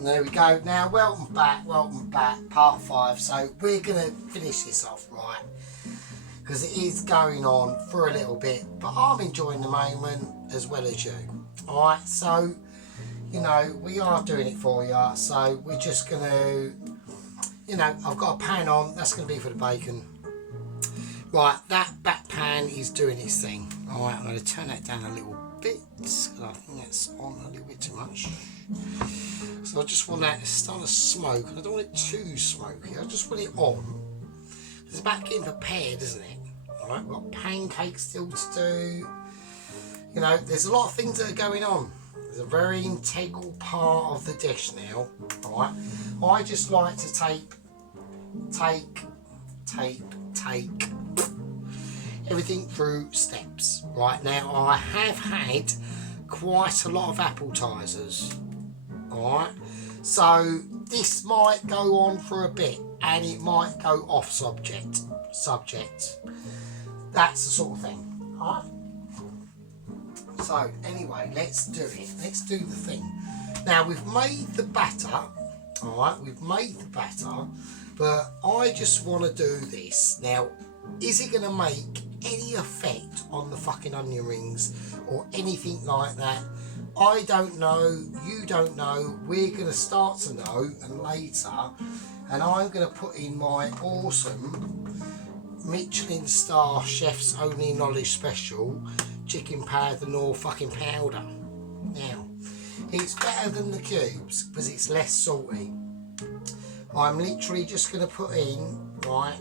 There we go. Now, welcome back, part 5. So we're going to finish this off, right? Because it is going on for a little bit, but I'm enjoying the moment as well as you. Alright, so, you know, we are doing it for you. So we're just going to, you know, I've got a pan on. That's going to be for the bacon. Right, that back pan is doing its thing. Alright, I'm going to turn that down a little bit. I think that's on a little bit too much. So I just want that to start to smoke. I don't want it too smoky. I just want it on. It's about getting prepared, isn't it? Alright, we've got pancakes still to do. You know, there's a lot of things that are going on. It's a very integral part of the dish now. Alright, I just like to take everything through steps. Right now, I have had quite a lot of appetizers. Alright, so this might go on for a bit and it might go off subject. That's the sort of thing. Alright, so anyway, let's do it. Let's do the thing. Now we've made the batter. Alright, we've made the batter, but I just want to do this. Now, is it going to make any effect on the fucking onion rings or anything like that? I don't know, you don't know, we're going to start to know, and later, and I'm going to put in my awesome Michelin star chef's only knowledge special chicken powder nor fucking powder. Now, it's better than the cubes because it's less salty. I'm literally just going to put in, right,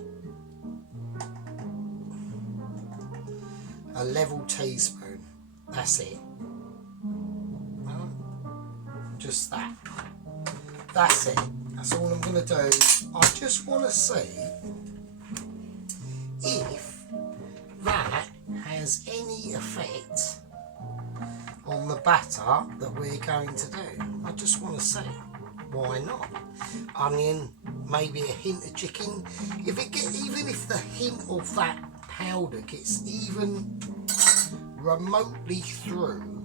a level teaspoon. That's it. Just that. That's it. That's all I'm going to do. I just want to see if that has any effect on the batter that we're going to do. I just want to see. Why not? Onion, maybe a hint of chicken. Even if the hint of that powder gets even remotely through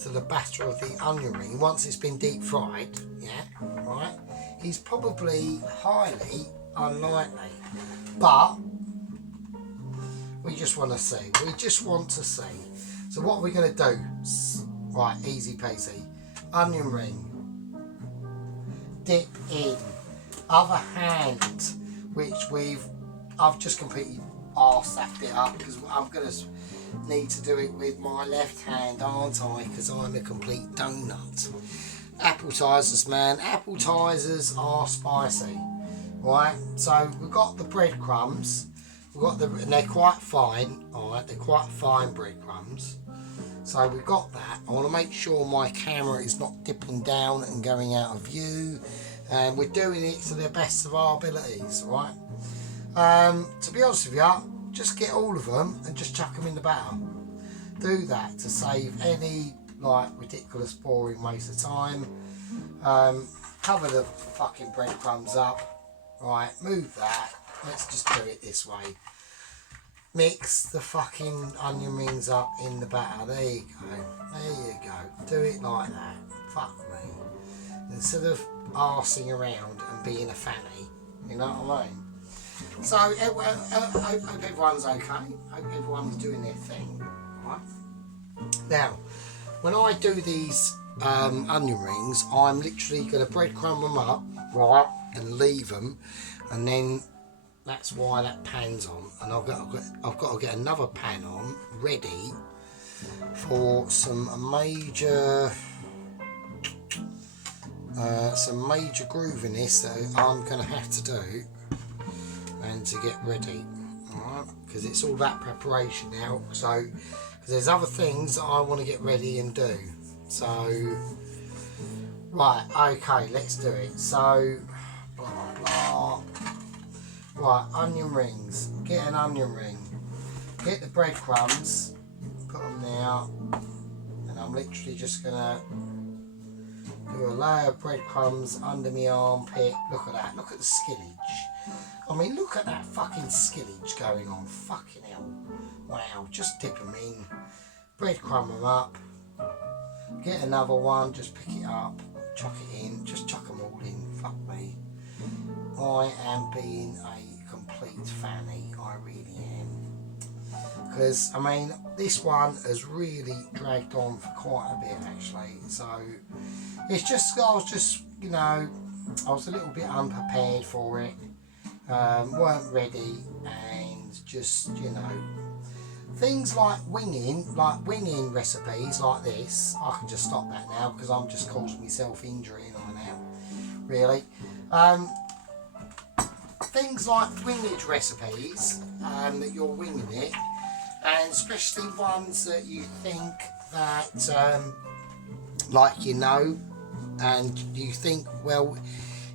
to the batter of the onion ring once it's been deep fried, yeah, right, is probably highly unlikely. But we just want to see. We just want to see. So what are we going to do? Right, easy peasy. Onion ring. Dip in. Other hand, which I've just completely arsed that bit up because I'm going to need to do it with my left hand, aren't I? Because I'm a complete donut. Appetizers, man. Appetizers are spicy, right? So we've got the breadcrumbs. And they're quite fine, all right? They're quite fine breadcrumbs. So we've got that. I want to make sure my camera is not dipping down and going out of view, and we're doing it to the best of our abilities, right? To be honest with you, just get all of them and just chuck them in the batter. Do that to save any like ridiculous boring waste of time. Cover the fucking breadcrumbs up. Right, move that. Let's just do it this way. Mix the fucking onion rings up in the batter. There you go. There you go. Do it like that. Fuck me. Instead of arsing around and being a fanny. You know what I mean? So, I hope everyone's okay. I hope everyone's doing their thing. Right? Now, when I do these onion rings, I'm literally going to breadcrumb them up, right, and leave them, and then that's why that pan's on. And I've got to get another pan on ready for some major grooviness that I'm going to have to do and to get ready, alright, because it's all that preparation now. So, because there's other things that I want to get ready and do. So, right, okay, let's do it. So, blah blah. Right, onion rings. Get an onion ring. Get the breadcrumbs. Put them there. And I'm literally just gonna do a layer of breadcrumbs under my armpit. Look at that. Look at the skillage. I mean, look at that fucking skillage going on. Fucking hell. Wow. Just dip them in. Breadcrumb them up. Get another one. Just pick it up. chuck it in, just chuck them all in, fuck me. I am being a complete fanny, I really am. Because, I mean, this one has really dragged on for quite a bit actually, so it's just, I was just, you know, I was a little bit unprepared for it, weren't ready, and just, you know, things like winging recipes like this, I can just stop that now because I'm just causing myself injury and I now, really. Things like wingage recipes, that you're winging it, and especially ones that you think that, like you know, and you think, well,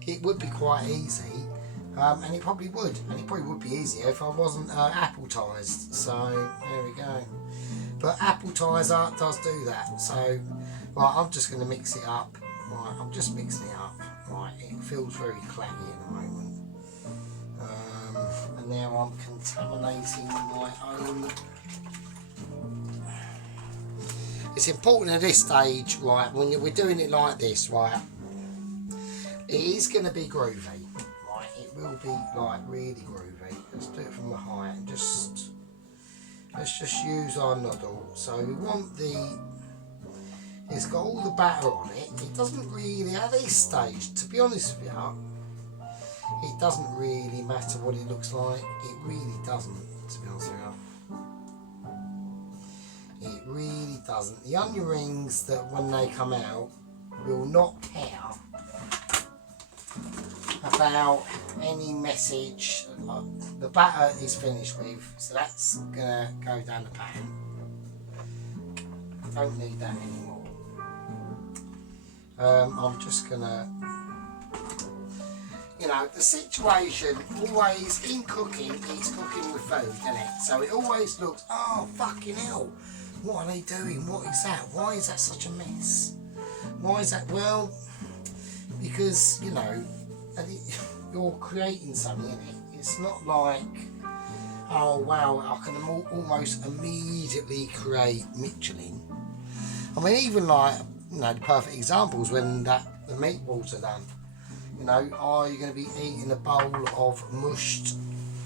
it would be quite easy, and it probably would, be easier if I wasn't appetized. So there we go. But appetizer does do that. So right, I'm just going to mix it up. Right, I'm just mixing it up. Right, it feels very claggy at the moment. And now I'm contaminating my own. It's important at this stage, right, when we're doing it like this, right, it is going to be groovy, right, it will be like really groovy. Let's do it from the height and just, let's just use our noodle. So we want it's got all the batter on it. It doesn't really, at this stage, to be honest with you, it doesn't really matter what it looks like. It really doesn't, to be honest with you. It really doesn't. The onion rings, that when they come out, will not care about any message. The batter is finished with, so that's gonna go down the pan. Don't need that anymore. I'm just gonna, you know, the situation always in cooking, it's cooking with food, isn't it? So it always looks, oh fucking hell, what are they doing? What is that? Why is that such a mess? Why is that? Well, because, you know, you're creating something, in it. It's not like, oh wow, I can almost immediately create Michelin. I mean, even like, you know, the perfect examples when the meatballs are done. You know, are you going to be eating a bowl of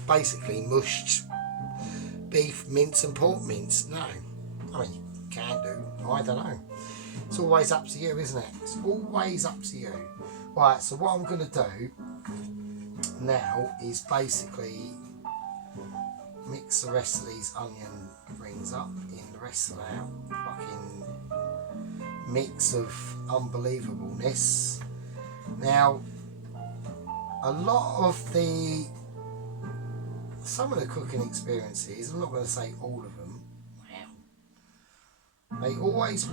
basically mushed beef mince and pork mince? No. I mean, you can do. I don't know. It's always up to you, isn't it? It's always up to you. Right, so what I'm going to do now is basically mix the rest of these onion rings up in the rest of our fucking mix of unbelievableness. Now, some of the cooking experiences, I'm not going to say all of them, they're always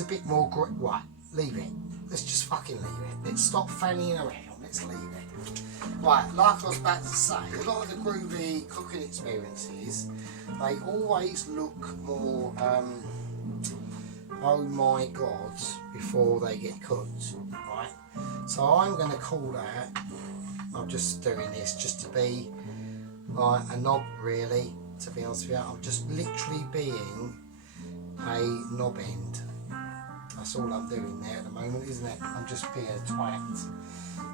a bit more, right, leave it. Let's just fucking leave it. Let's stop fannying around. Let's leave it. Right, like I was about to say, a lot of the groovy cooking experiences, they always look more, oh my god, before they get cooked, right? So I'm going to call that, I'm just doing this just to be like a knob, really, to be honest with you. I'm just literally being a knob end. That's all I'm doing there at the moment, isn't it? I'm just being a twat.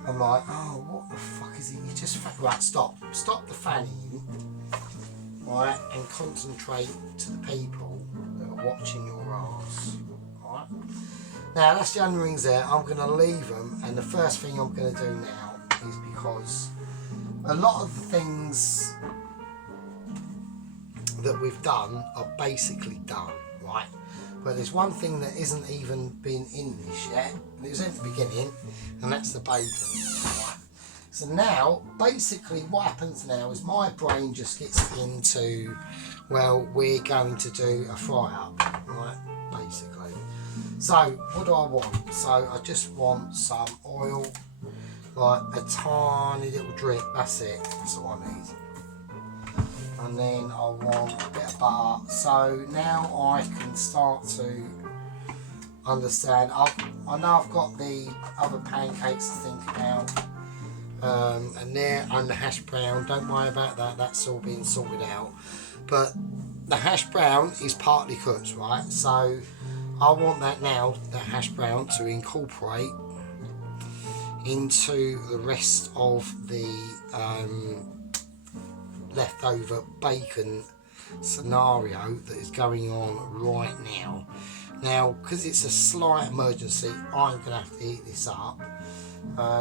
I'm like, oh, what the fuck is it? You just, right, stop the fanning, right, and concentrate to the people that are watching your arse, right? Now that's the onion rings there. I'm going to leave them, and the first thing I'm going to do now is, because a lot of the things that we've done are basically done, right? But there's one thing that isn't even been in this yet, and it was in the beginning, and that's the bacon, right? So now, basically what happens now is my brain just gets into, well, we're going to do a fry up, right, basically. So, what do I want? So, I just want some oil, like a tiny little drip, that's it, that's all I need. And then I want a bit of butter. So now I can start to understand. I know I've got the other pancakes to think about, and the hash brown. Don't worry about that. That's all been sorted out. But the hash brown is partly cooked, right? So I want that now, that hash brown, to incorporate into the rest of the leftover bacon scenario that is going on right now. Now, because it's a slight emergency, I'm going to have to eat this up.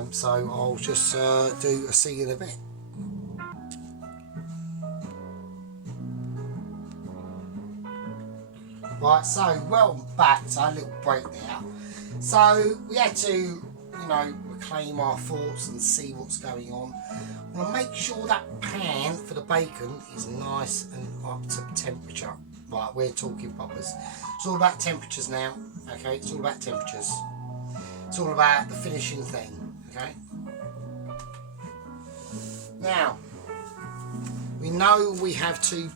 So I'll just do a see you in a bit. Right, so welcome back to our little break now. So we had to, you know, reclaim our thoughts and see what's going on. I want to make sure that pan for the bacon is nice and up to temperature. Right, we're talking poppers. It's all about temperatures now, okay? It's all about temperatures. It's all about the finishing thing, okay? Now, we know we have two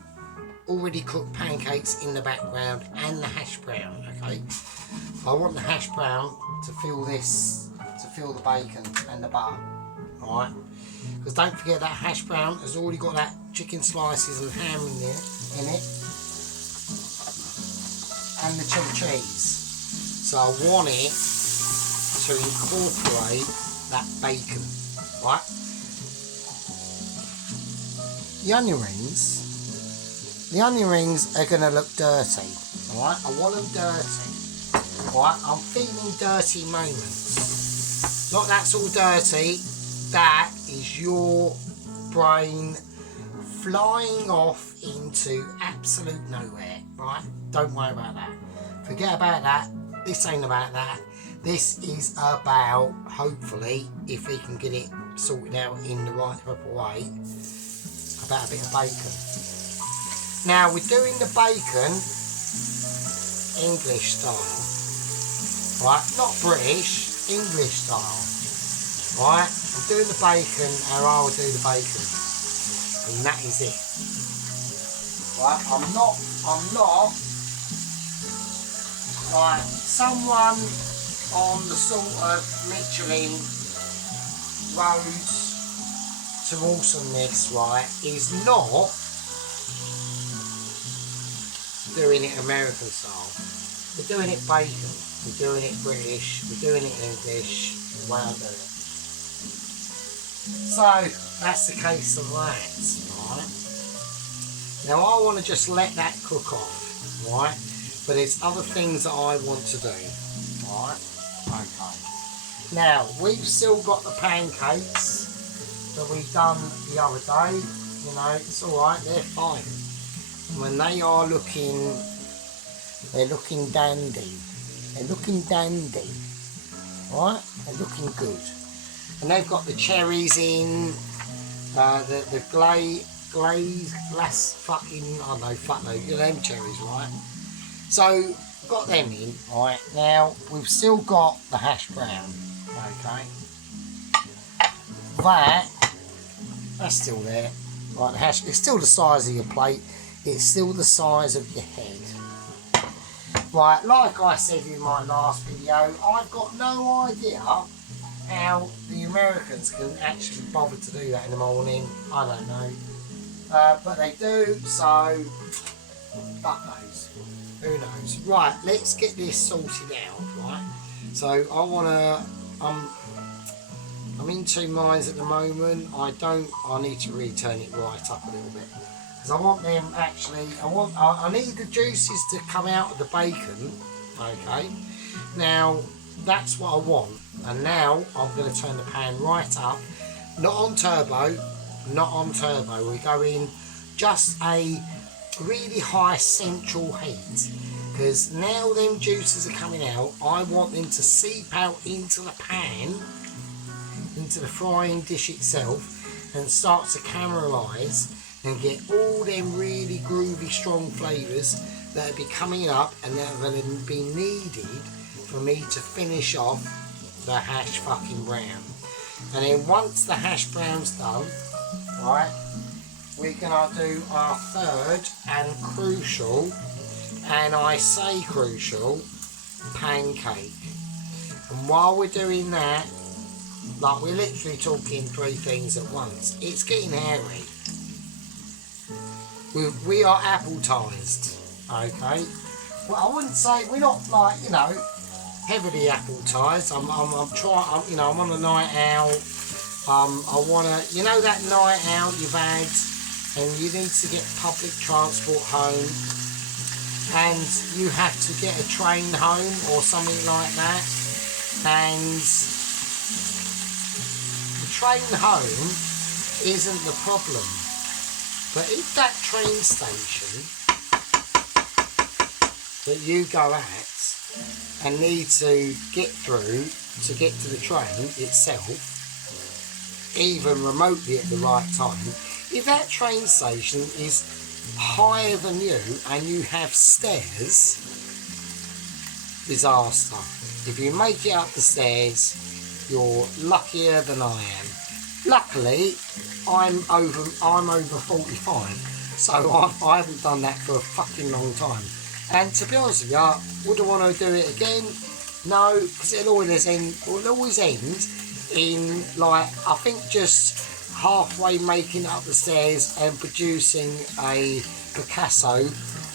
already cooked pancakes in the background and the hash brown, okay? I want the hash brown to fill this, to fill the bacon and the butter, alright? Because don't forget that hash brown has already got that chicken slices and ham in there, in it, and the cheddar cheese. So I want it to incorporate that bacon, right? The onion rings are going to look dirty, alright? I want them dirty, alright? I'm feeling dirty moments. Not that's all dirty, that is your brain flying off into absolute nowhere, right? Don't worry about that. Forget about that. This ain't about that. This is about, hopefully, if we can get it sorted out in the right proper way, about a bit of bacon. Now we're doing the bacon English style, right? Not British, English style, right? I'm doing the bacon how I would do the bacon, and that is it. Right? I'm not like someone on the sort of Michelin road to awesomeness, right, is not doing it American style. We're doing it bacon, we're doing it British, we're doing it English, the way I do it. So that's the case of that, right? Now I want to just let that cook off, right? But there's other things that I want to do, right? Okay. Now we've still got the pancakes that we've done the other day. You know, it's all right. They're fine. When they are looking, they're looking dandy. They're looking dandy, right? They're looking good. And they've got the cherries in, the glass fucking, I don't know, fuck no, you know them cherries, right? So, got them in, right? Now, we've still got the hash brown, okay? That's still there. Right, the hash, it's still the size of your plate. It's still the size of your head. Right, like I said in my last video, I've got no idea how the Americans can actually bother to do that in the morning. I don't know. But they do, so fuck knows. Who knows? Right, let's get this sorted out, right? So I wanna I'm in two minds at the moment. I need to really turn it right up a little bit. Because I want them actually, I need the juices to come out of the bacon, okay? Now, that's what I want. And now, I'm going to turn the pan right up. Not on turbo. We're going just a really high central heat. Because now them juices are coming out, I want them to seep out into the pan, into the frying dish itself, and start to caramelise and get all them really groovy strong flavours that will be coming up and that are going to be needed for me to finish off the hash fucking brown. And then once the hash brown's done, right, we're going to do our third and crucial, and I say crucial, pancake. And while we're doing that, like we're literally talking three things at once, it's getting hairy. We are appletised, okay? well, I wouldn't say we're not like, you know, heavily appetized. I'm trying. You know, I'm on a night out. I wanna, you know, that night out you've had, and you need to get public transport home, and you have to get a train home or something like that, and the train home isn't the problem. But if that train station that you go at and need to get through to get to the train itself, even remotely at the right time, if that train station is higher than you and you have stairs, disaster. If you make it up the stairs, you're luckier than I am. Luckily, I'm over 45, so I haven't done that for a fucking long time. And to be honest with you, would I want to do it again? No, because it'll always end in, like, I think just halfway making up the stairs and producing a Picasso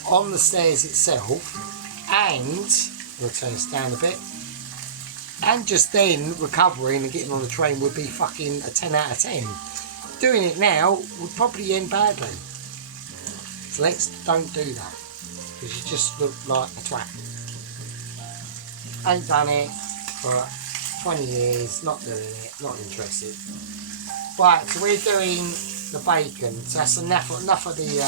on the stairs itself, and we'll turn this down a bit, and just then recovering and getting on the train would be fucking a 10 out of 10. Doing it now would probably end badly. So let's don't do that, because you just look like a twat. Ain't done it for 20 years, not doing it, not interested. Right, so we're doing the bacon. So that's enough of the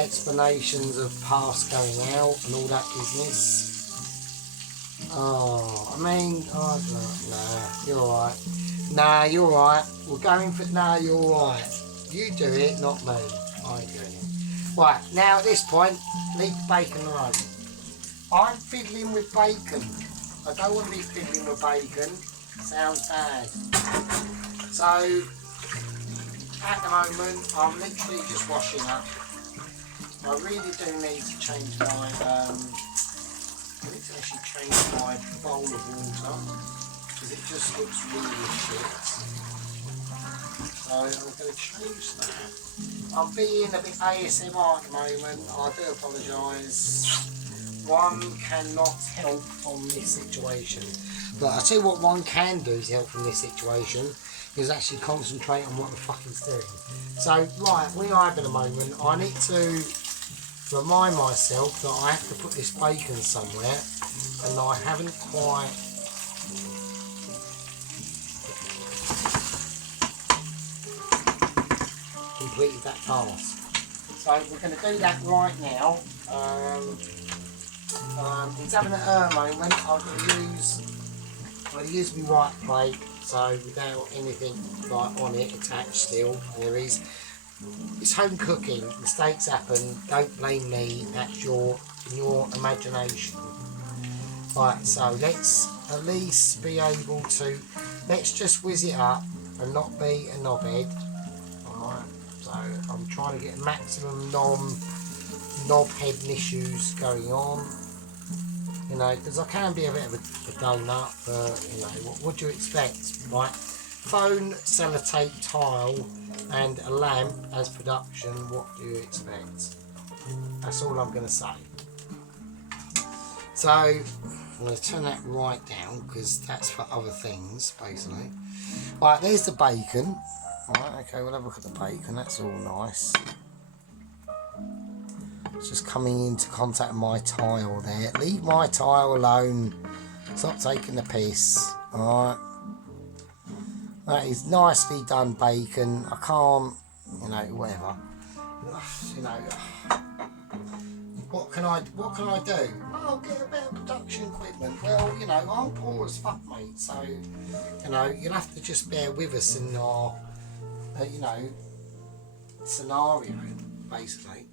explanations of past going out and all that business. Oh, I mean, nah, you're alright. Nah, you're alright. We're going for, nah, you're alright. You do it, not me. I ain't doing it. Right, now at this point, leave the bacon alone. I'm fiddling with bacon. I don't want to be fiddling with bacon. Sounds bad. So, at the moment, I'm literally just washing up. I really do need to change my, I need to actually change my bowl of water, because it just looks really shit. So I'm going to change that. I'm being a bit ASMR at the moment. I do apologise. One cannot help from this situation. But I tell you what one can do is help from this situation, is actually concentrate on what the fuck he's doing. So, right, we are having a moment. I need to remind myself that I have to put this bacon somewhere, and I haven't quite completed that task. So we're going to do that right now. He's having a moment. I'm going to use my white plate, so without anything like on it attached still. There is. It's home cooking. Mistakes happen. Don't blame me. That's your imagination. Right. So let's at least be able to. Let's just whiz it up and not be a knobhead. Alright. So I'm trying to get maximum knobhead issues going on. You know, because I can be a bit of a donut, but you know, what do you expect, right? Phone, sellotape, tile, and a lamp as production. What do you expect? That's all I'm going to say. So I'm going to turn that right down, because that's for other things, basically. Right, there's the bacon. Right, okay, we'll have a look at the bacon. That's all nice. It's just coming into contact with my tile there. Leave my tile alone. Stop taking the piss. Alright. That is nicely done bacon. I can't, you know, whatever. You know, what can I do? I'll get a bit of production equipment. Well, you know, I'm poor as fuck, mate. So, you know, you'll have to just bear with us in our, you know, scenario, basically.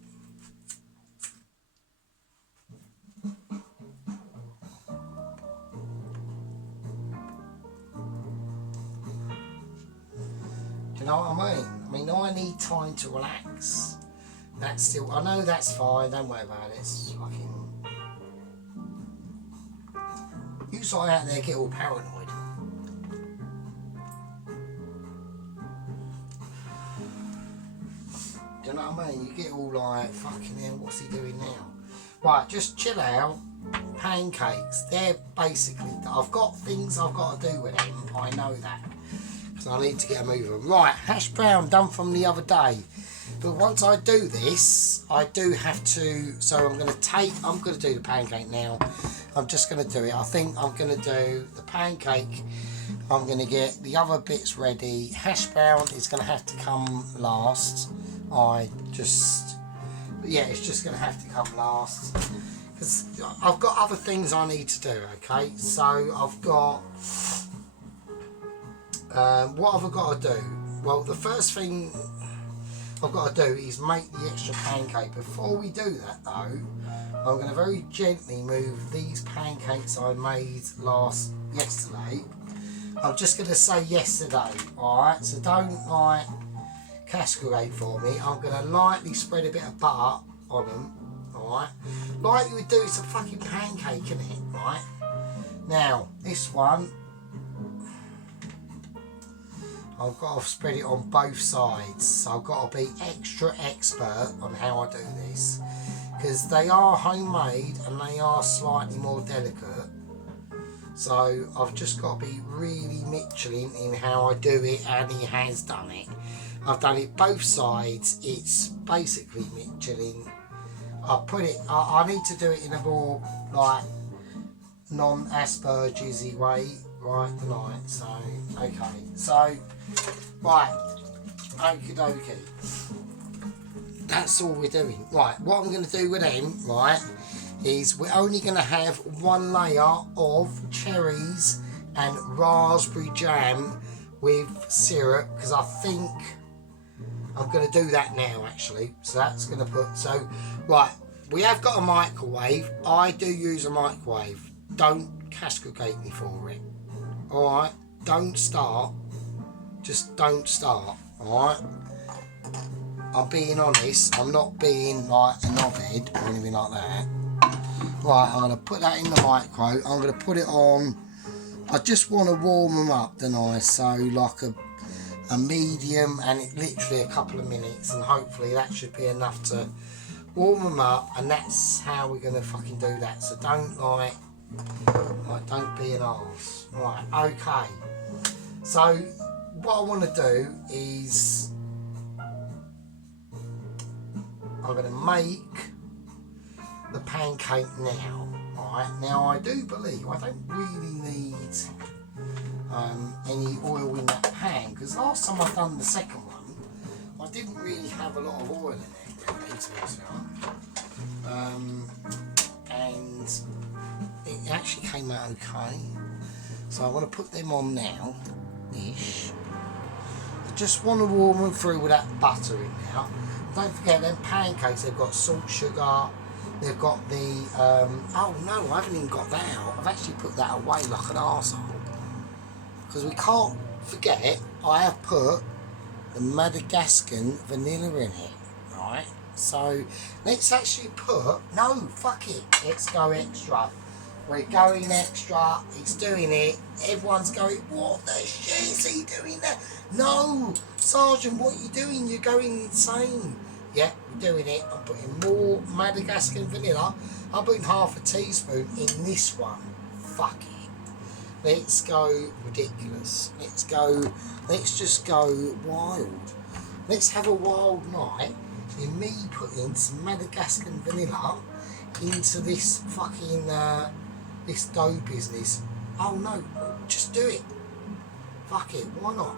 You know what I mean? I mean, I need time to relax. That's still, I know that's fine, don't worry about it. It's fucking. You sort out there get all paranoid. Do you know what I mean? You get all like, fucking hell, what's he doing now? Right, just chill out. Pancakes, they're basically, I've got things I've got to do with them, I know that, because I need to get them moving. Right, hash brown done from the other day, but once I do this, I do have to, so I'm going to do the pancake now. I'm just going to do it. I think I'm going to do the pancake, I'm going to get the other bits ready. Hash brown is going to have to come last. It's just going to have to come last. Because I've got other things I need to do, okay? So I've got, what have I got to do? Well, the first thing I've got to do is make the extra pancake. Before we do that though, I'm going to very gently move these pancakes I made yesterday. I'm just going to say yesterday, alright? So don't like cascade for me. I'm going to lightly spread a bit of butter on them. Alright, like you would do, it's a fucking pancake, isn't it? Right, now this one I've got to spread it on both sides, so I've got to be extra expert on how I do this, because they are homemade and they are slightly more delicate, so I've just got to be really Michelin in how I do it, and he has done it. I've done it both sides. It's basically Michelin. I need to do it in a more like non-Asperger's way, right, tonight. So, okay. So, right, okie dokie. That's all we're doing. Right, what I'm going to do with them, right, is we're only going to have one layer of cherries and raspberry jam with syrup, because I think I'm going to do that now actually. So that's going to right, we have got a microwave. I do use a microwave. Don't castigate me for it. Alright, don't start. Just don't start. Alright, I'm being honest. I'm not being like a knobhead or anything like that. Right, I'm going to put that in the micro. I'm going to put it on. I just want to warm them up, don't I? So like a medium, and it literally a couple of minutes, and hopefully that should be enough to warm them up, and that's how we're going to fucking do that. So don't don't be an arse. Right, okay. So what I want to do is I'm going to make the pancake now. Alright, now I do believe I don't really need any oil in that pan, because last time I've done the second one I didn't really have a lot of oil in it really, to be and it actually came out okay. So I want to put them on now ish. I just want to warm them through with that butter in now. Don't forget them pancakes, they've got salt, sugar, they've got the oh no, I haven't even got that out. I've actually put that away like an arsehole. Because we can't forget, I have put the Madagascar vanilla in it, right? So let's actually no, fuck it, let's go extra. We're going extra, it's doing it, everyone's going, what the shit is he doing there? No, Sergeant, what are you doing? You're going insane. Yeah, we're doing it. I'm putting more Madagascar vanilla. I'm putting half a teaspoon in this one. Fuck it. Let's go ridiculous. Let's just go wild. Let's have a wild night in me putting some Madagascar vanilla into this fucking, this dough business. Oh no, just do it. Fuck it, why not?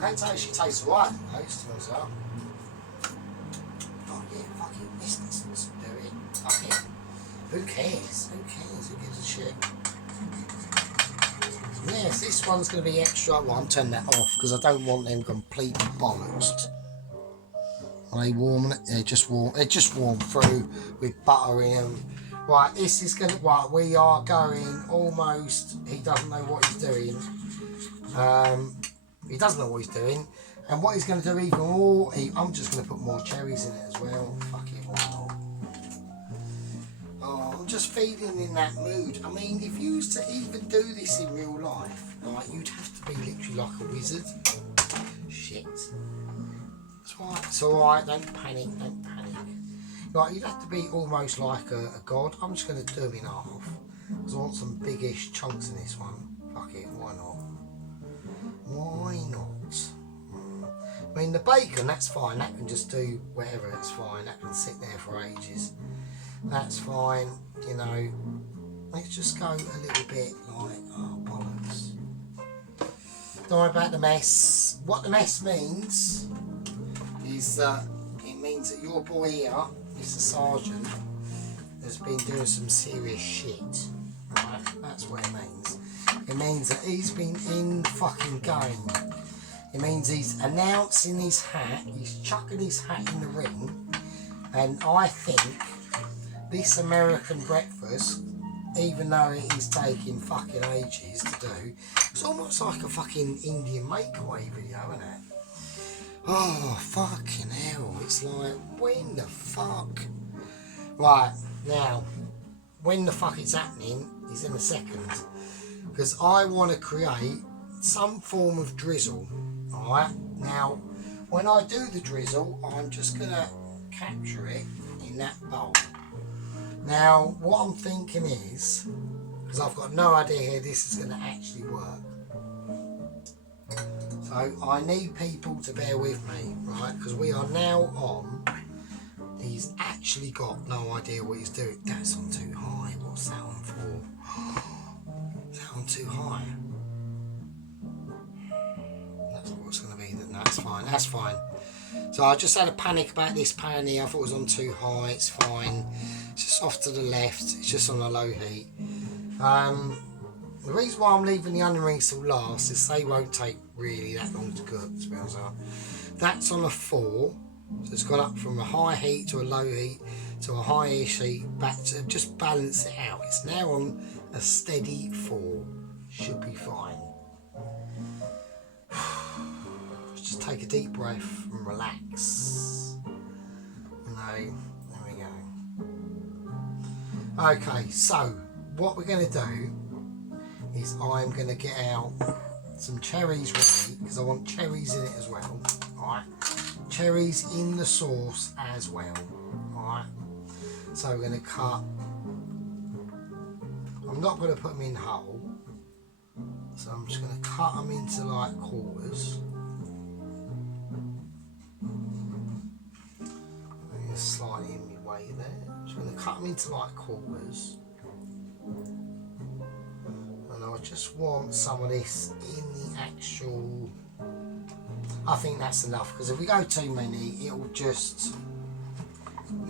That actually tastes alright, though, to myself. Oh yeah, fuck it, let's do it. Fuck it. Who cares? Who gives a shit? Yes, this one's going to be extra. Well, I'm turning that off because I don't want them completely bollocks. Are they warm? They just warm through with butter in them. Right, this is going to. Right, we are going almost. He doesn't know what he's doing. He doesn't know what he's doing, and what he's going to do even more. I'm just going to put more cherries in it as well. Fuck it, why not? Oh, I'm just feeling in that mood. I mean, if you used to even do this in real life, like, you'd have to be literally like a wizard. Shit. It's alright. It's alright. Don't panic. Don't panic. Like, you'd have to be almost like a god. I'm just going to do them in half. Because I want some biggish chunks in this one. Fuck it, why not? Why not? I mean, the bacon, that's fine. That can just do whatever, it's fine. That can sit there for ages. That's fine, you know. Let's just go a little bit like, oh, bollocks. Don't worry about the mess. What the mess means is that it means that your boy here, Mr. Sergeant, has been doing some serious shit. Right? That's what it means. It means that he's been in the fucking game. It means he's announcing his hat, he's chucking his hat in the ring, and I think this American breakfast, even though it is taking fucking ages to do, it's almost like a fucking Indian makeaway video, isn't it? Oh, fucking hell, it's like, when the fuck? Right, now, when the fuck it's happening is in a second, because I want to create some form of drizzle. Alright, now when I do the drizzle, I'm just going to capture it in that bowl. Now what I'm thinking is, because I've got no idea how this is going to actually work, so I need people to bear with me, right, because we are now on, he's actually got no idea what he's doing. That's on too high. What's that on for? Is that on too high? It's going to be that. That's fine, that's fine. So I just had a panic about this pan here. I thought it was on too high. It's fine, it's just off to the left, it's just on a low heat. The reason why I'm leaving the onion rings till last is they won't take really that long to cook, to be honest. That's on a 4, so it's gone up from a high heat to a low heat to a high-ish heat, back to just balance it out. It's now on a steady 4, should be fine. Just take a deep breath and relax. You know, there we go. Okay, so what we're going to do is I'm going to get out some cherries ready, because I want cherries in it as well. Alright, cherries in the sauce as well. Alright, so we're going to cut. I'm not going to put them in whole, so I'm just going to cut them into like quarters. Slightly in my way there. I'm just going to cut them into like quarters, and I just want some of this in the actual. I think that's enough, because if we go too many, it'll just,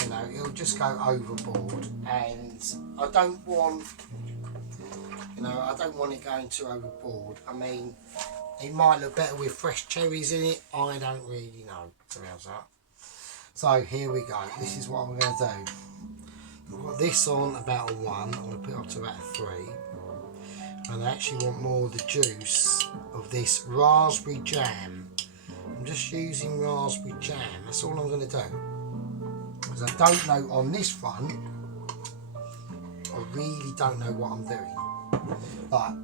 you know, it'll just go overboard, and I don't want, you know, I don't want it going too overboard. I mean, it might look better with fresh cherries in it. I don't really know, to be honest. So here we go. This is what we're going to do. I've got this on about a 1. I'm going to put it up to about a 3. And I actually want more of the juice of this raspberry jam. I'm just using raspberry jam. That's all I'm going to do. Because I don't know on this front. I really don't know what I'm doing. But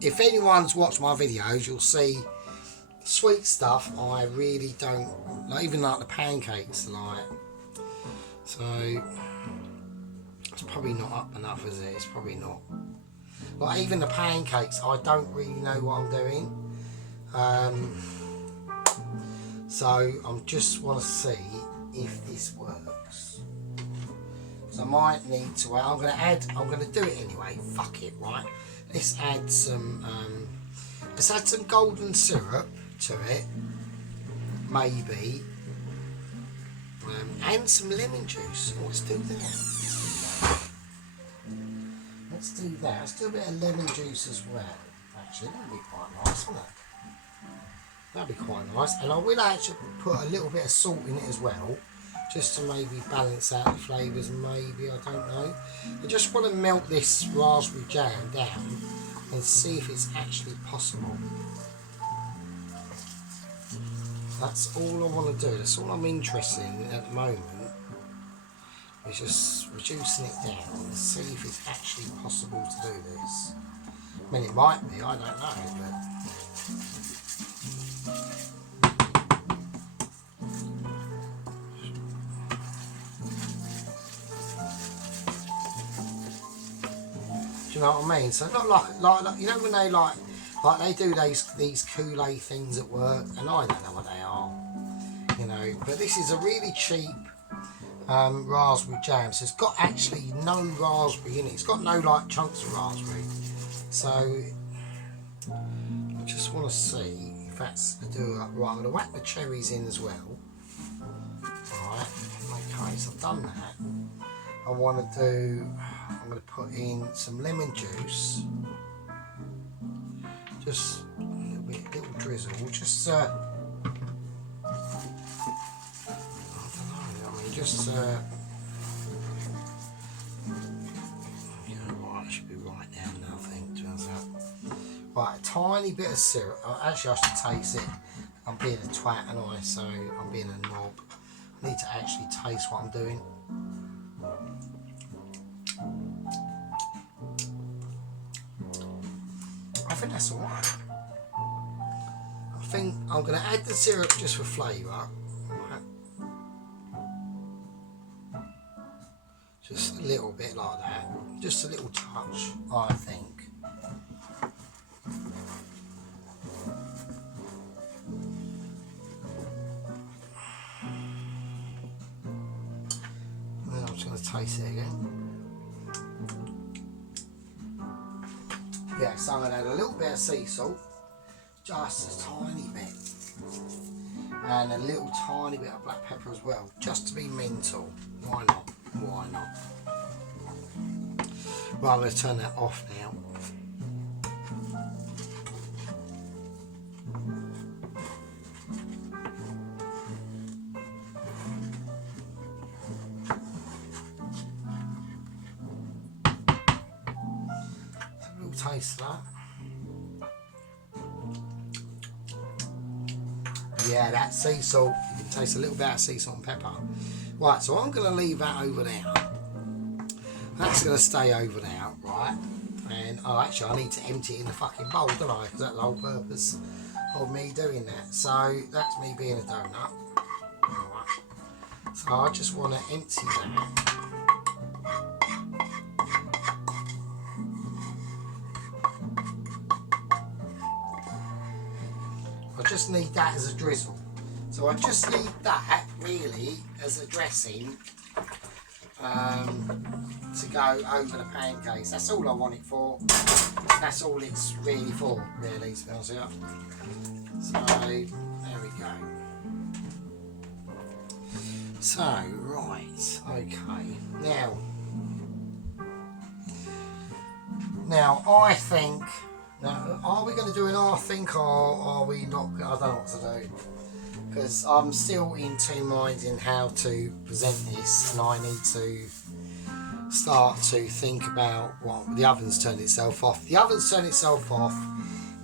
if anyone's watched my videos, you'll see sweet stuff I really don't like, even like the pancakes, like, so it's probably not up enough, is it? It's probably not. Like, even the pancakes, I don't really know what I'm doing, so I just want to see if this works. So I might need to, I'm going to do it anyway, fuck it, right? Let's add some golden syrup to it, maybe, and some lemon juice. Oh, let's do that. Let's do that. Let's do a bit of lemon juice as well. Actually, that'd be quite nice, wouldn't it? That'd be quite nice. And I will actually put a little bit of salt in it as well, just to maybe balance out the flavours, maybe, I don't know. I just want to melt this raspberry jam down and see if it's actually possible. That's all I want to do. That's all I'm interested in at the moment. Is just reducing it down and see if it's actually possible to do this. I mean, it might be, I don't know, but Do you know what I mean? So not like you know when they like they do these Kool-Aid things at work, and I don't know what they are, you know. But this is a really cheap raspberry jam. So it's got actually no raspberry in it. It's got no like chunks of raspberry. So I just want to see if that's the do it right. I'm going to whack the cherries in as well. Alright, okay, so I've done that. I want to do, I'm going to put in some lemon juice. Just a little drizzle. Just, I don't know, I mean, just, you know, right, I should be right down now, I think, turns out. Right, a tiny bit of syrup. Actually, I should taste it. I'm being a twat, and so I'm being a knob. I need to actually taste what I'm doing. I think that's alright. I think I'm going to add the syrup just for flavour. Just a little bit like that. Just a little touch, I think. And then I'm just going to taste it again. Yeah, so I'm going to add a little bit of sea salt, just a tiny bit, and a little tiny bit of black pepper as well, just to be mental. Why not? Why not? Right, I'm going to turn that off now. Taste that. Yeah, that sea salt. You can taste a little bit of sea salt and pepper. Right, so I'm going to leave that over now. That's going to stay over now, right? And oh, actually, I need to empty it in the fucking bowl, don't I? Because that's the whole purpose of me doing that. So that's me being a donut. Right. So I just want to empty that. I just need that as a drizzle. So I just need that really as a dressing to go over the pancakes. That's all I want it for. That's all it's really for, really, to be honest with you. So there we go. So right, okay. Now I think. Now, are we going to do an I think, or are we not? I don't know what to do, because I'm still in two minds in how to present this, and I need to start to think about what the oven's turned itself off. The oven's turned itself off.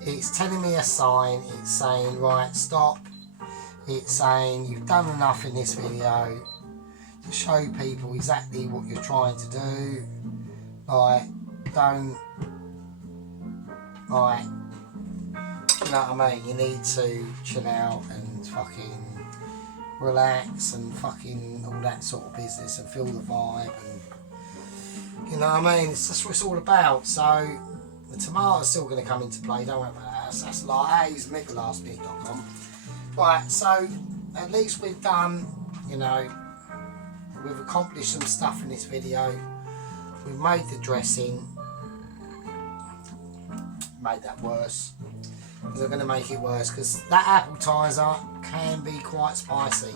It's telling me a sign. It's saying, right, stop. It's saying you've done enough in this video to show people exactly what you're trying to do. Like, don't. Like, you know what I mean? You need to chill out and fucking relax and fucking all that sort of business and feel the vibe and, you know what I mean? It's just what it's all about. So the tomato's still going to come into play, don't worry about that. That's like aysmickelastminute.com. Right, so at least we've done, you know, we've accomplished some stuff in this video. We've made the dressing. Made that worse, because I'm going to make it worse, because that appetizer can be quite spicy.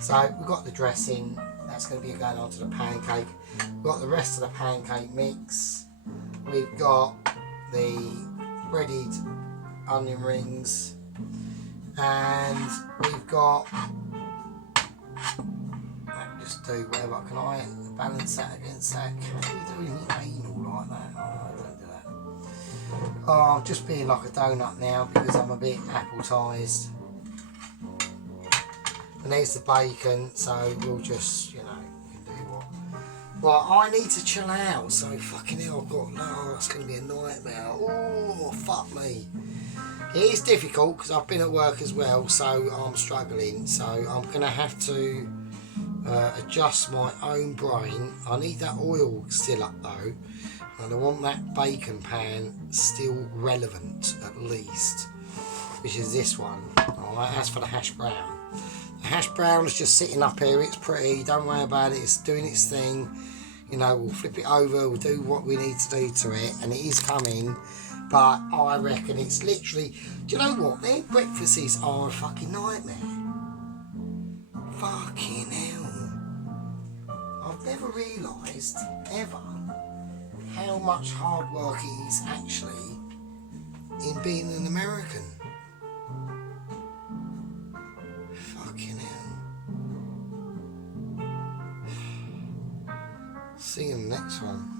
So we've got the dressing, that's going to be going on to the pancake. We've got the rest of the pancake mix. We've got the breaded onion rings, and we've got, just do whatever. Can I balance that against that? Can you do anything anal like that? Oh, don't do that. Oh, I'm just being like a donut now because I'm a bit appetized. And there's the bacon, so we'll just, you know, we can do what. Right, I need to chill out, so fucking hell, I've got, no, it's going to be a nightmare. Oh, fuck me. It is difficult because I've been at work as well, so I'm struggling. So I'm going to have to adjust my own brain. I need that oil still up though. And I want that bacon pan still relevant at least, which is this one. Alright, that's for the hash brown. The hash brown is just sitting up here, it's pretty, don't worry about it, it's doing its thing. You know, we'll flip it over, we'll do what we need to do to it, and it is coming, but I reckon it's literally, do you know what, their breakfasts are a fucking nightmare. Fucking hell. I've never realised, ever, how much hard work it is actually in being an American. Fucking hell. See you in the next one.